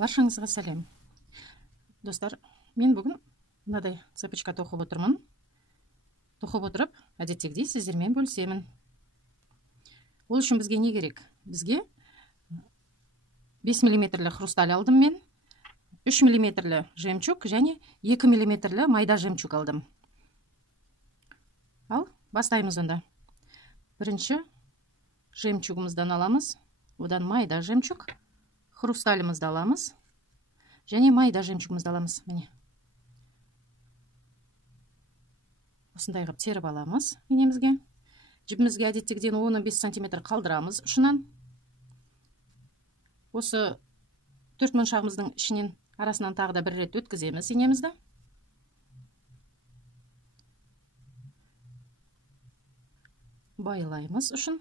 Баршаңызға сәлем. Достар, мен бүгін мынадай цепочка тоқып отырмын. Тоқып отырып, әдеттегідей сіздермен бөлісемін. Ол үшін бізге не керек? Бізге 5 мм хрусталь алдым мен, 3 мм жемчуг және 2 мм майда жемчуг алдым. Ал, бастаймыз онда. Бірінші жемчугымыздан аламыз, одан майда жемчуг, хрусталімізді аламыз, және майда жемчугымызды аламыз. Міне. Осындай ғып теріп аламыз енемізге. Жібімізге әдеттегіден 15 см қалдырамыз ұшынан. Осы 4 моншағымыздың ішінен арасынан тағы да бір рет өткіземіз енемізді. Байлаймыз ұшын.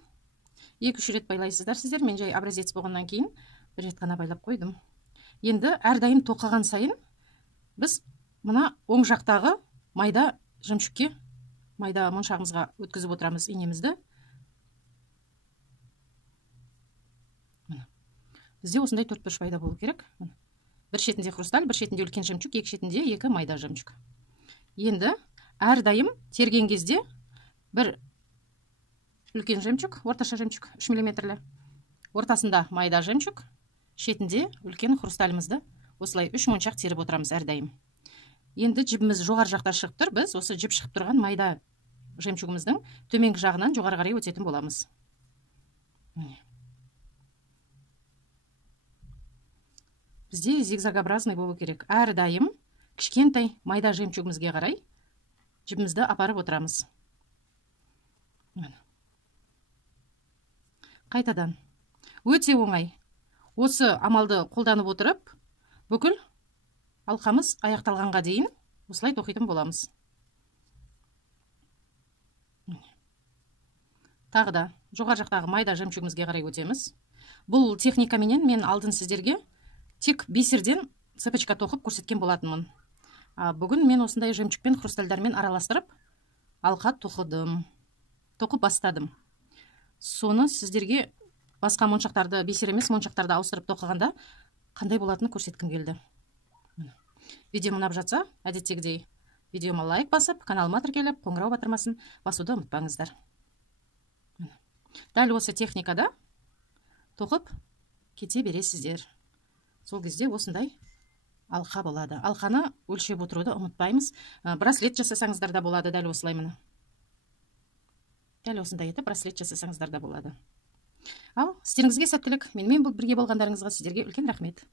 2-3 рет байлайсыздар сіздер. Мен жай образец болғаннан кейін бір рет қана байлап қойдым. Енді әрдайым тоқыған сайын біз мына оң жақтағы майда жемчугке, майда моншағымызға өткізіп отырамыз инемізді. Бізде осындай 4 бұрыш пайда болу керек. Бір шетінде хрусталь, бір шетінде үлкен жемчуг, екі шетінде 2 майда жемчуг. Енді әрдайым терген кезде бір үлкен жемчуг, орташа жемчуг 3 мм, ортасында майда жемчуг, шетінде үлкен хрусталімізді осылай 3 моншақ теріп отырамыз әрдайым. Енді жібіміз жоғар жақта шығып тұр, біз осы жіп шығып тұрған майда жемчугіміздің төменгі жағынан жоғары қарай өтетін боламыз. Бізде зигзагообразный болу керек. Әрдайым кішкентай майда жемчугімізге қарай жібімізді апарып отырамыз. Қайтадан. Өте оңай. Осы амалды қолданып отырып, бүкіл алқамыз аяқталғанға дейін осылай тоқитын боламыз. Тағы да жоғар жақтағы майда жемчугімізге қарай өтеміз. Бұл техникаменен мен алдын сіздерге тек бисерден цепочка тоқып көрсеткен болатынмын. Бүгін мен осындай жемчугпен хрустальдармен араластырып алқа тоқыдым. Тоқып бастадым. Соны сіздерге басқа моншақтарды, бисер емес моншақтарды ауыстырып тоқығанда қандай болатыны көрсеткім келді. Видео ұнап жатса, әдеттегідей видеома лайк басып, каналыма тіркеліп, қоңырау батырмасын басуды ұмытпаңыздар. Дәл осы техникада тоқып кете бересіздер. Сол кезде осындай алқа болады. Алқаны өлшеп отыруды ұмытпаймыз. Браслет жасасаңыздар да болады, дәл осылай міне. Дәл осындай етіп браслет жасасаңыздар да болады. Ал, істеріңізге сәттілік. Менімен бірге болғандарыңызға сіздерге үлкен рахмет.